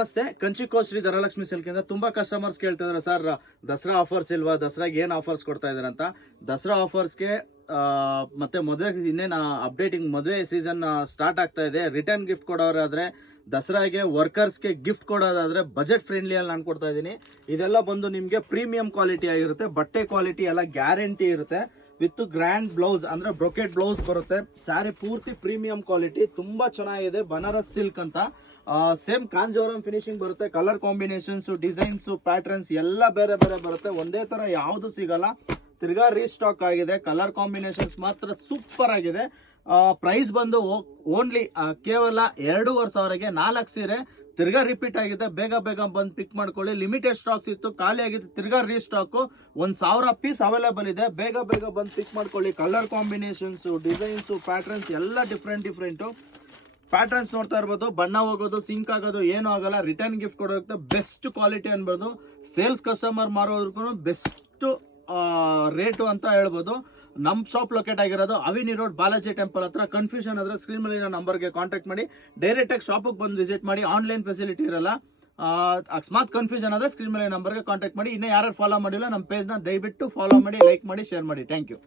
ನಮಸ್ತೆ, ಕಂಚಿಕೋಶ್ರೀ ಧನಲಕ್ಷ್ಮಿ ಸಿಲ್ಕ್ ಇಂದ ತುಂಬಾ ಕಸ್ಟಮರ್ಸ್ ಕೇಳ್ತಾ ಇದಾರೆ, ಸರ್ ದಸರಾ ಆಫರ್ಸ್ ಇಲ್ವಾ, ದಸರಾಗೆ ಏನ್ ಆಫರ್ಸ್ ಕೊಡ್ತಾ ಇದಾರೆ ಅಂತ. ದಸರಾ ಆಫರ್ಸ್ಗೆ ಮತ್ತೆ ಮದುವೆ ಇನ್ನೇನು ಅಪ್ಡೇಟಿಂಗ್, ಮದುವೆ ಸೀಸನ್ ಸ್ಟಾರ್ಟ್ ಆಗ್ತಾ ಇದೆ. ರಿಟರ್ನ್ ಗಿಫ್ಟ್ ಕೊಡೋರಾದ್ರೆ, ದಸರಾಗೆ ವರ್ಕರ್ಸ್ಗೆ ಗಿಫ್ಟ್ ಕೊಡೋದಾದ್ರೆ ಬಜೆಟ್ ಫ್ರೆಂಡ್ಲಿ ಅಲ್ಲಿ ನಾನು ಕೊಡ್ತಾ ಇದ್ದೀನಿ. ಇದೆಲ್ಲ ಬಂದು ನಿಮಗೆ ಪ್ರೀಮಿಯಂ ಕ್ವಾಲಿಟಿ ಆಗಿರುತ್ತೆ. ಬಟ್ಟೆ ಕ್ವಾಲಿಟಿ ಎಲ್ಲ ಗ್ಯಾರಂಟಿ ಇರುತ್ತೆ. ವಿತ್ ಗ್ರ್ಯಾಂಡ್ ಬ್ಲೌಸ್ ಅಂದ್ರೆ ಬ್ರೊಕೆಟ್ ಬ್ಲೌಸ್ ಬರುತ್ತೆ. ಸ್ಯಾರಿ ಪೂರ್ತಿ ಪ್ರೀಮಿಯಂ ಕ್ವಾಲಿಟಿ, ತುಂಬಾ ಚೆನ್ನಾಗಿದೆ. ಬನಾರಸ್ ಸಿಲ್ಕ್ ಅಂತ ಸೇಮ್ ಕಾಂಜೋರಂ ಫಿನಿಶಿಂಗ್ ಬರುತ್ತೆ. ಕಲರ್ ಕಾಂಬಿನೇಷನ್ಸ್, ಡಿಸೈನ್ಸ್, ಪ್ಯಾಟರ್ನ್ಸ್ ಎಲ್ಲ ಬೇರೆ ಬೇರೆ ಬರುತ್ತೆ. ಒಂದೇ ತರ ಯಾವುದು ಸಿಗಲ್ಲ. ತಿರ್ಗಾ ರೀಸ್ಟಾಕ್ ಆಗಿದೆ. ಕಲರ್ ಕಾಂಬಿನೇಷನ್ಸ್ ಮಾತ್ರ ಸೂಪರ್ ಆಗಿದೆ. ಪ್ರೈಸ್ ಬಂದು ಓನ್ಲಿ ಕೇವಲ 2,500ಗೆ 4 ಸೀರೆ ತಿರ್ಗಾ ರಿಪೀಟ್ ಆಗಿದೆ. ಬೇಗ ಬೇಗ ಬಂದು ಪಿಕ್ ಮಾಡ್ಕೊಳ್ಳಿ. ಲಿಮಿಟೆಡ್ ಸ್ಟಾಕ್ಸ್ ಇತ್ತು, ಖಾಲಿ ಆಗಿದೆ. ತಿರ್ಗಾ ರೀಸ್ಟಾಕ್ 1,000 ಪೀಸ್ ಅವೈಲೇಬಲ್ ಇದೆ. ಬೇಗ ಬೇಗ ಬಂದು ಪಿಕ್ ಮಾಡ್ಕೊಳ್ಳಿ. ಕಲರ್ ಕಾಂಬಿನೇಷನ್ಸ್, ಡಿಸೈನ್ಸ್, ಪ್ಯಾಟರ್ನ್ಸ್ ಎಲ್ಲ ಡಿಫ್ರೆಂಟ್ ಪ್ಯಾಟರ್ನ್ಸ್ ನೋಡ್ತಾ ಇರ್ಬೋದು. ಬಣ್ಣ ಹೋಗೋದು, ಸಿಂಕ್ ಆಗೋದು ಏನೂ ಆಗಲ್ಲ. ರಿಟರ್ನ್ ಗಿಫ್ಟ್ ಕೊಡೋಕೆ ಬೆಸ್ಟ್ ಕ್ವಾಲಿಟಿ ಅನ್ಬೋದು. ಸೇಲ್ಸ್ ಕಸ್ಟಮರ್ ಮಾರೋದಕ್ಕೂ ಬೆಸ್ಟ್ ರೇಟು ಅಂತ ಹೇಳ್ಬೋದು. ನಮ್ಮ ಶಾಪ್ ಲೊಕೇಟ್ ಆಗಿರೋದು ಅವಿನಿ ರೋಡ್, ಬಾಲಾಜಿ ಟೆಂಪಲ್ ಹತ್ರ. ಕನ್ಫ್ಯೂಷನ್ ಆದ್ರೆ ಸ್ಕ್ರೀನ್ ಮೇಲಿನ ನಂಬರ್ಗೆ ಕಾಂಟ್ಯಾಕ್ಟ್ ಮಾಡಿ. ಡೈರೆಕ್ಟ್ ಆಗಿ ಶಾಪಿಗೆ ಬಂದು ವಿಸಿಟ್ ಮಾಡಿ. ಆನ್ಲೈನ್ ಫೆಸಿಲಿಟಿ ಇರಲ್ಲ. ಅಕಸ್ಮಾತ್ ಕನ್ಫ್ಯೂಷನ್ ಆದ್ರೆ ಸ್ಕ್ರೀನ್ ಮೇಲೆ ನಂಬರ್ಗೆ ಕಾಂಟ್ಯಾಕ್ಟ್ ಮಾಡಿ. ಇನ್ನೂ ಯಾರು ಫಾಲೋ ಮಾಡಿಲ್ಲ ನಮ್ಮ ಪೇಜ್ನ ದಯವಿಟ್ಟು ಫಾಲೋ ಮಾಡಿ, ಲೈಕ್ ಮಾಡಿ, ಶೇರ್ ಮಾಡಿ. Thank you.